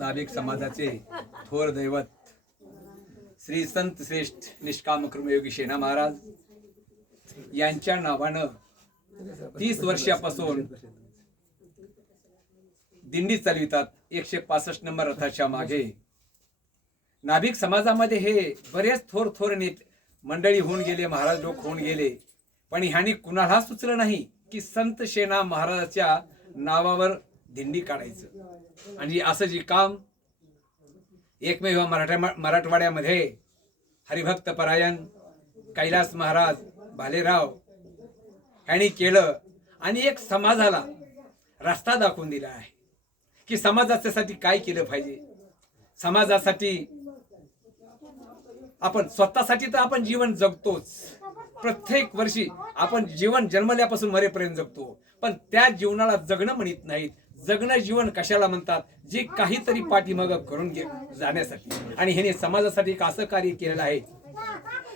नाभिक समाजाचे थोर दैवत श्री संत श्रेष्ठ निष्काम कर्मयोगी शेना महाराज यांच्या नावानं तीस वर्षापासून दिंडी चालवितात एकशे पासष्ट नंबर रथाच्या मागे. नाभिक समाजामध्ये हे बरेच थोर थोर नेत मंडळी होऊन गेले महाराज लोक होऊन गेले पण ह्यानी कुणाला सुचलं नाही की संत शेना महाराजाच्या नावावर दिंडी काढायचं. आणि असं जे काम एकमेव मराठा मराठवाड्यामध्ये हरिभक्त परायण कैलास महाराज भालेराव ह्यांनी केलं आणि एक समाजाला रस्ता दाखवून दिला आहे. की समाजाच्यासाठी काय केलं पाहिजे? समाजासाठी आपण स्वतःसाठी तर आपण जीवन जगतोच. प्रत्येक वर्षी आपण जीवन जन्मल्यापासून मरेपर्यंत जगतो. पण त्या जीवनाला जगणं म्हणत नाहीत. जगणं जीवन कशाला म्हणतात? जे काहीतरी पाठीमाग करून घे जाण्यासाठी. आणि ह्याने समाजासाठी एक असं कार्य केलेलं आहे.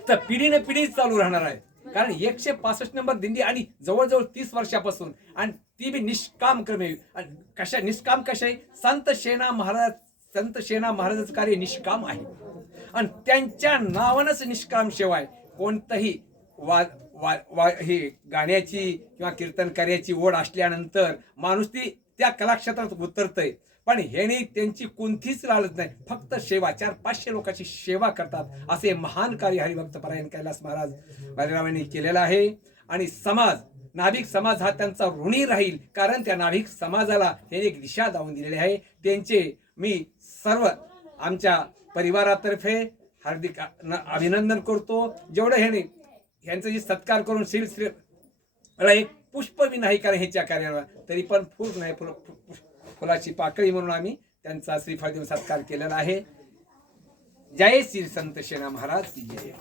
तर पिढीने पिढी चालू राहणार आहे. कारण एकशे पासष्ट नंबर दिंडी आणि जवळजवळ तीस वर्षापासून आणि ती बी निष्काम क्रमे कशा निष्काम कशा आहे संत शेना महाराज संत शेना महाराजाचं कार्य निष्काम आहे. आणि त्यांच्या नावानंच निष्काम शिवाय कोणतंही वा वा वा हे गाण्याची किंवा कीर्तन कार्याची ओढ असल्यानंतर माणूस ती त्या कलाक्षेत्रात उतरतंय. पण ह्याने त्यांची कोणतीच लालच नाही. फक्त सेवा चार पाचशे लोकांची सेवा करतात. असे महान कार्य हरिभक्त परायण कैलास महाराज बाजीराव केलेलं आहे. आणि समाज नाभिक समाज हा त्यांचा ऋणी राहील. कारण त्या नाभिक समाजाला त्यांनी एक दिशा दावून दिलेली आहे. त्यांचे मी सर्व आमच्या परिवारातर्फे हार्दिक अभिनंदन करतो. जेवढं ह्याने ह्यांचा जे सत्कार करून श्री श्री एक पुष्प मी नाही कारण ह्याच्या कार्याला तरी पण फुल नाही फुल फुलाची पाकळी म्हणून आम्ही त्यांचा श्रीफळ देऊन सत्कार केलेला आहे. जय श्री संत शेना महाराज की जय.